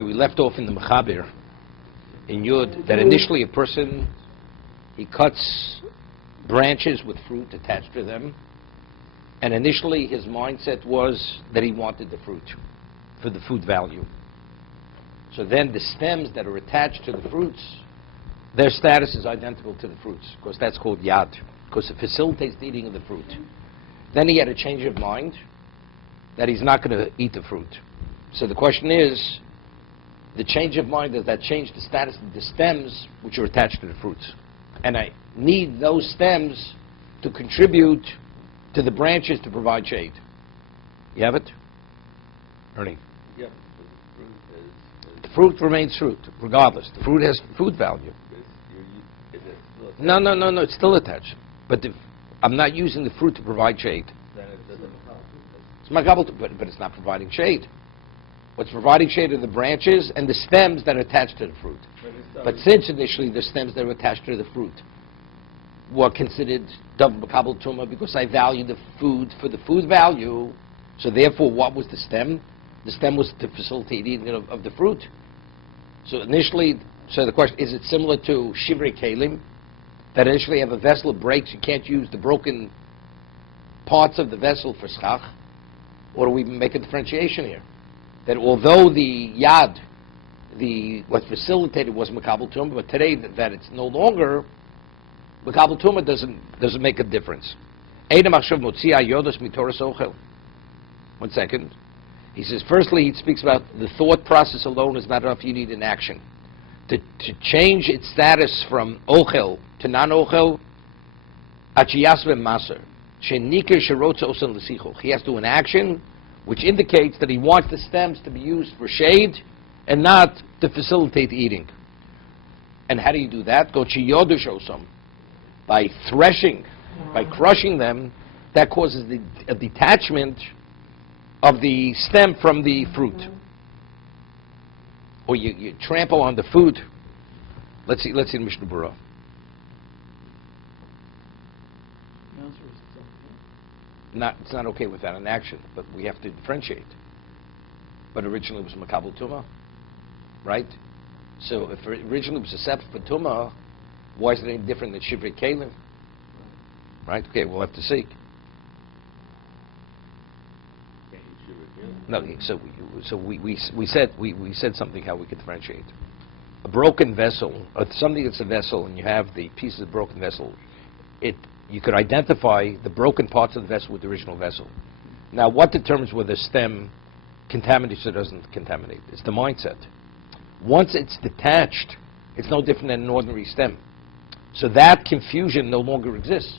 We left off in the Mechaber, in Yud, that initially a person, he cuts branches with fruit attached to them, and initially his mindset was that he wanted the fruit for the food value. So then the stems that are attached to the fruits, their status is identical to the fruits, because that's called yad, because it facilitates the eating of the fruit. Then he had a change of mind that he's not going to eat the fruit. So the question is, the change of mind, does that change the status of the stems which are attached to the fruits? And I need those stems to contribute to the branches to provide shade. You have it? Ernie? Yeah. The fruit remains fruit, regardless. The fruit has food value. No, it's still attached. But I'm not using the fruit to provide shade. Then it doesn't. It's makabel, but it's not providing shade. What's providing shade are the branches and the stems that are attached to the fruit. But since initially the stems that were attached to the fruit were considered dav makabel tumah because I value the food for the food value, so therefore what was the stem? The stem was to facilitate eating of the fruit. So initially, so the question, is it similar to shivrei kelim? That initially you have a vessel, it breaks, you can't use the broken parts of the vessel for schach? Or do we make a differentiation here? That although the yad, what facilitated was makabel tumah, but today that it's no longer, makabel tumah doesn't make a difference. One second. He says, firstly, he speaks about the thought process alone is not enough, you need an action. To change its status from ochel to non-ochel, he has to do an action which indicates that he wants the stems to be used for shade and not to facilitate eating. And how do you do that? Go chiyodusosam. By threshing, by crushing them, that causes a detachment of the stem from the fruit. Or you trample on the food. Let's see the Mishna Berura. It's not okay without an action, but we have to differentiate. But originally it was makabel tumah, right? So if originally it was a separate for tumah, why is it any different than shivrei kelim? Right? Okay, we'll have to see. No, so we said something how we could differentiate. A broken vessel, or something that's a vessel, and you have the pieces of broken vessel, you could identify the broken parts of the vessel with the original vessel. Now, what determines whether the stem contaminates or doesn't contaminate? It's the mindset. Once it's detached, it's no different than an ordinary stem. So that confusion no longer exists.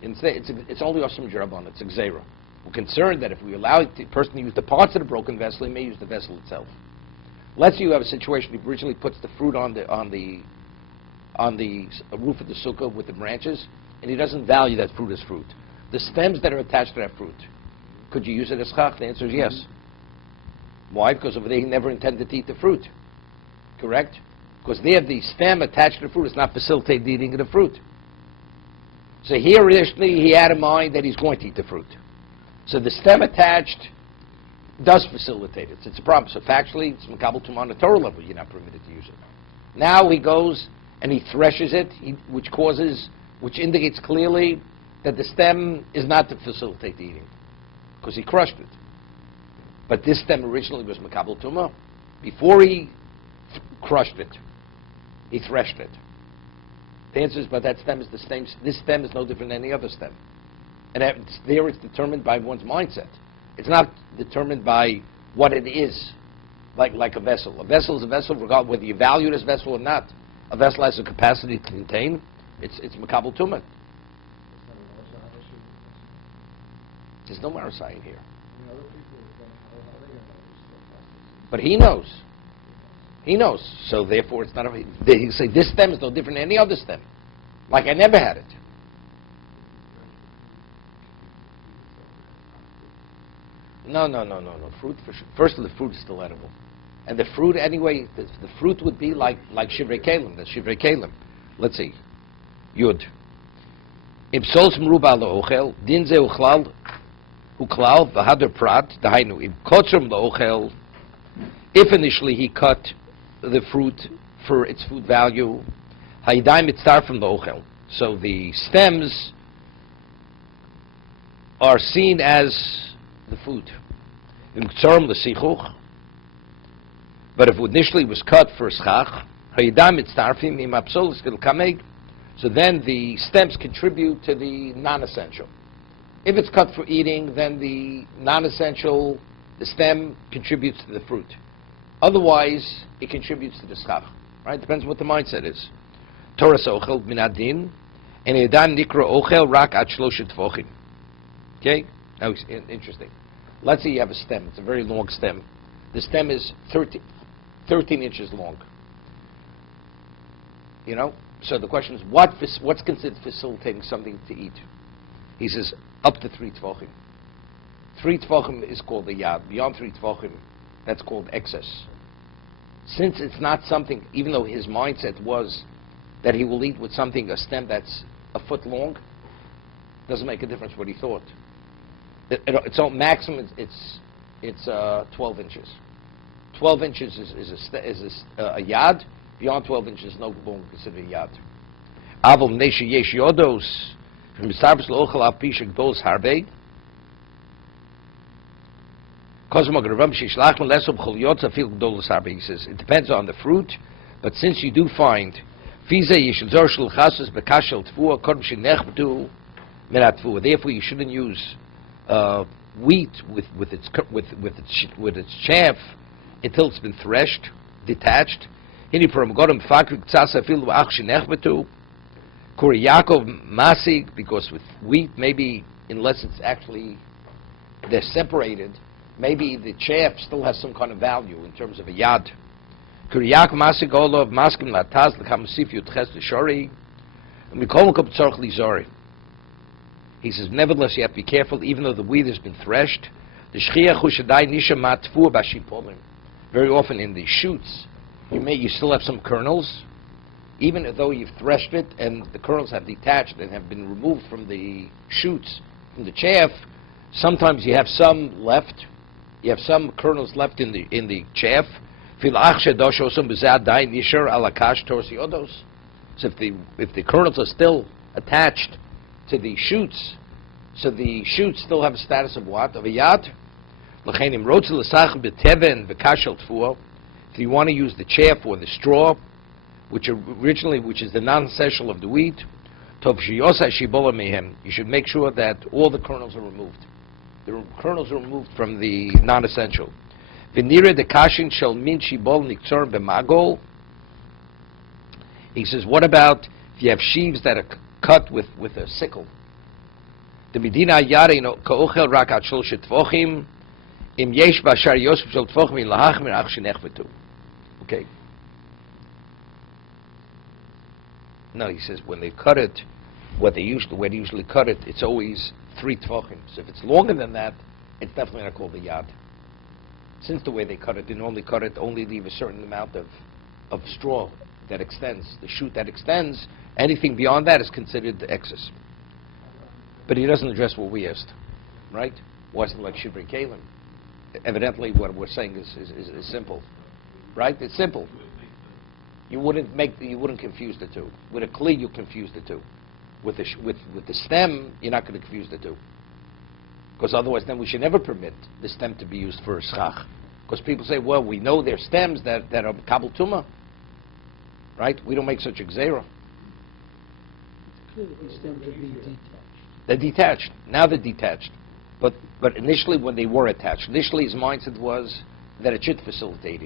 It's only osam jerabon, it's exera. We're concerned that if we allow the person to use the parts of the broken vessel, he may use the vessel itself. Let's say you have a situation, he originally puts the fruit on the roof of the sukkah with the branches, and he doesn't value that fruit as fruit. The stems that are attached to that fruit, could you use it as chach? The answer is yes. Why? Because over there he never intended to eat the fruit. Correct? Because there the stem attached to the fruit is not facilitating the eating of the fruit. So here initially he had in mind that he's going to eat the fruit. So the stem attached does facilitate it. It's a problem. So factually, it's makabel tumah on the Torah level, you're not permitted to use it. Now he goes and he threshes it, which indicates clearly that the stem is not to facilitate the eating, because he crushed it. But this stem originally was makabel tumah. Before he crushed it, he threshed it. The answer is, but that stem is the same. This stem is no different than any other stem. And there it's determined by one's mindset. It's not determined by what it is, like a vessel. A vessel is a vessel, regardless whether you value it as a vessel or not. A vessel has a capacity to contain. It's makabel tumah. There's no marasai in here. But he knows. He knows. So therefore, it's not. He say this stem is no different than any other stem. Like I never had it. No. Fruit, first of the fruit is still edible. And the fruit, anyway, the fruit would be like shivrei kelim. That's shivrei kelim. Let's see. Yud. Im sols mruba lo-ochel, din ze uklal v'hader prat, dahainu, im kotzrum lo-ochel, If initially he cut the fruit for its food value, haydaim mitzar from the ochel. So the stems are seen as the food. But if it initially was cut for schach, so then the stems contribute to the non-essential. If it's cut for eating, then the non-essential, the stem contributes to the fruit. Otherwise, it contributes to the schach. Right? Depends what the mindset is. Torah ochel minadin, and edam nikra ochel rak at shloshet tvochim. Okay? Now, interesting. Let's say you have a stem. It's a very long stem. The stem is 13 inches long. You know? So the question is, what's considered facilitating something to eat? He says, up to 3 tvochim. 3 tvochim is called a yad. Beyond 3 tvochim, that's called excess. Since it's not something, even though his mindset was that he will eat with something, a stem that's a foot long, doesn't make a difference what he thought. Its own maximum, it's 12 inches. 12 inches is a yad. Beyond 12 inches, no longer considered a yad. Aval neshe yesh yodos from misarbes lochel al pishak dos harbe. He says it depends on the fruit, but since you do find therefore you shouldn't use wheat with its chaff until it's been threshed, detached. Because with wheat, maybe unless it's actually they're separated, maybe the chaff still has some kind of value in terms of a yad. He says, nevertheless, you have to be careful, even though the wheat has been threshed. Very often in the shoots, you still have some kernels, even though you've threshed it and the kernels have detached and have been removed from the shoots, from the chaff. Sometimes you have some left. You have some kernels left in the chaff. So if the kernels are still attached to the shoots, so the shoots still have a status of what? Of a yad. If you want to use the chaff or the straw, which is the non-essential of the wheat, you should make sure that all the kernels are removed. The kernels are removed from the non-essential. He says, what about if you have sheaves that are cut with a sickle? Okay. No, he says when they cut it, where they usually cut it, it's always 3 tvochim. So if it's longer than that, it's definitely not called a yad. Since the way they cut it, they normally cut it, only leave a certain amount of straw that extends, the shoot that extends. Anything beyond that is considered the excess. But he doesn't address what we asked, right? Why isn't it like Shibri Kalim? Evidently, what we're saying is simple, right? It's simple. You wouldn't confuse the two. With a kli, you confuse the two. With the stem, you're not going to confuse the two. Because otherwise, then we should never permit the stem to be used for a schach. Because people say, well, we know there's stems that are kabel tuma, right? We don't make such a gzeira. These stems are being detached. They're detached. Now they're detached. But initially, when they were attached, initially his mindset was that it should facilitate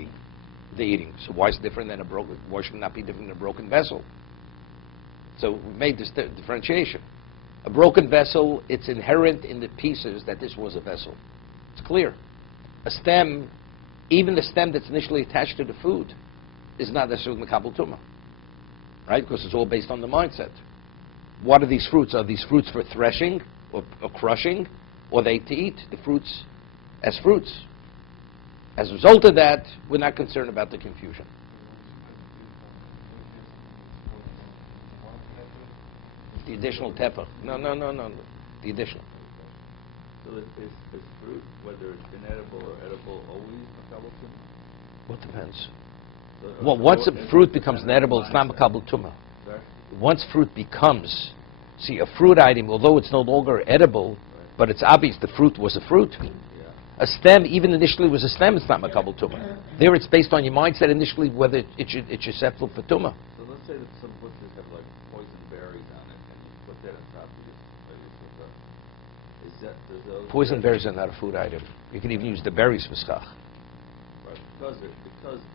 the eating. So why is it different than why should it not be different than a broken vessel? So we made this differentiation. A broken vessel, it's inherent in the pieces that this was a vessel. It's clear. A stem, even the stem that's initially attached to the food, is not necessarily Makabel Tumah. Right? Because it's all based on the mindset. What are these fruits? Are these fruits for threshing or crushing? Or are they to eat the fruits as fruits? As a result of that, we're not concerned about the confusion. The additional tefa. No. The additional. So is fruit, whether it's inedible or edible, always Makabel Tumah? What depends? So, Well, once a fruit becomes an edible, it's not makabel tumah. Sorry? Once fruit becomes, see, a fruit item, although it's no longer edible, but it's obvious the fruit was a fruit. Yeah. A stem, even initially was a stem, it's not makabel tumah. There it's based on your mindset initially whether it's susceptible for tumah. So let's say that some bushes have like poison berries on it, and you put that on top of it. Is that, does those... Poison berries are not a food item. You can even use the berries for schach. Right, because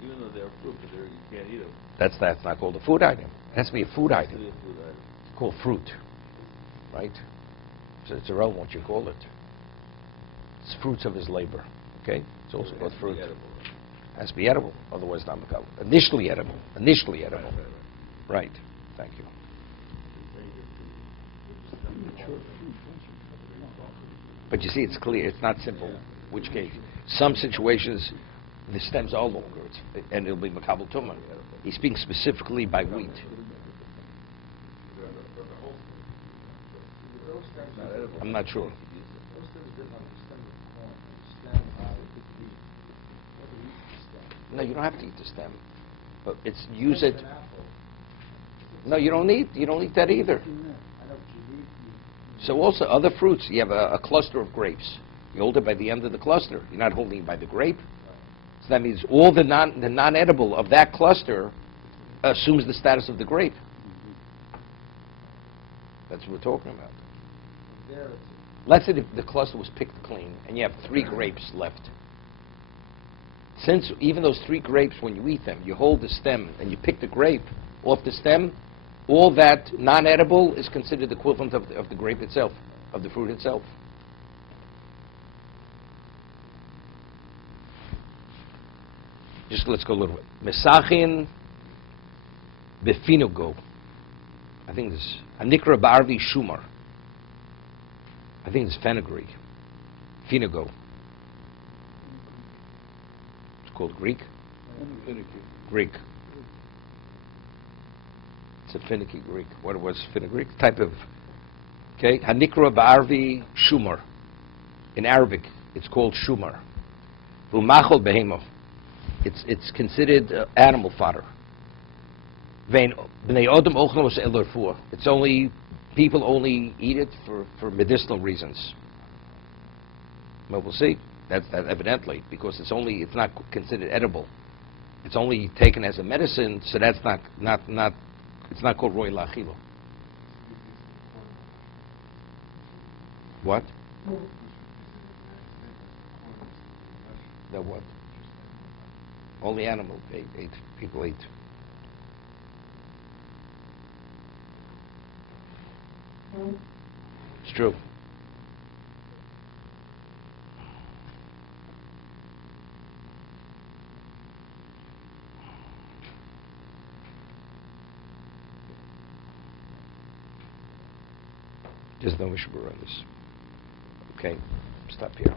even though they're fruit, but you can't eat them. That's not called a food item. It has to be a food It's item. a food item. It's called fruit, right? So it's irrelevant what you call it. It's fruits of his labor, okay? It's also It called has to be fruit. edible. Has to be edible, otherwise not makabel. Initially edible. Initially edible. Right. Thank you. But you see, it's clear. It's not simple. Which case, some situations, the stems are longer, and it'll be makabel tumah. He's speaking specifically by wheat. I'm not sure. No, you don't have to eat the stem, but it's use it. No, you don't eat that either. So also other fruits, you have a cluster of grapes. You hold it by the end of the cluster. You're not holding it by the grape. So that means all the non-edible of that cluster assumes the status of the grape. That's what we're talking about. Let's say the cluster was picked clean, and you have 3 grapes left. Since even those 3 grapes, when you eat them, you hold the stem and you pick the grape off the stem, all that non-edible is considered the equivalent of the grape itself, of the fruit itself. Just let's go a little bit. Mesachin befinogo. I think this Anikra Ba'arvi Shumar. I think it's fenugreek. Finago. It's called Greek. Greek. It's a finicky Greek. What was fenugreek? Type of. Okay. Hanikra Ba'arvi Shumar. In Arabic, it's called Shumar. Umachol behemo. It's considered animal fodder. It's only people only eat it for medicinal reasons. Well, we'll see. That's evidently because it's not considered edible. It's only taken as a medicine, so that's not it's not called roy lachilo. What? The what? Only animal people ate. It's true. There's no Mishna Berura on this. Okay, stop here.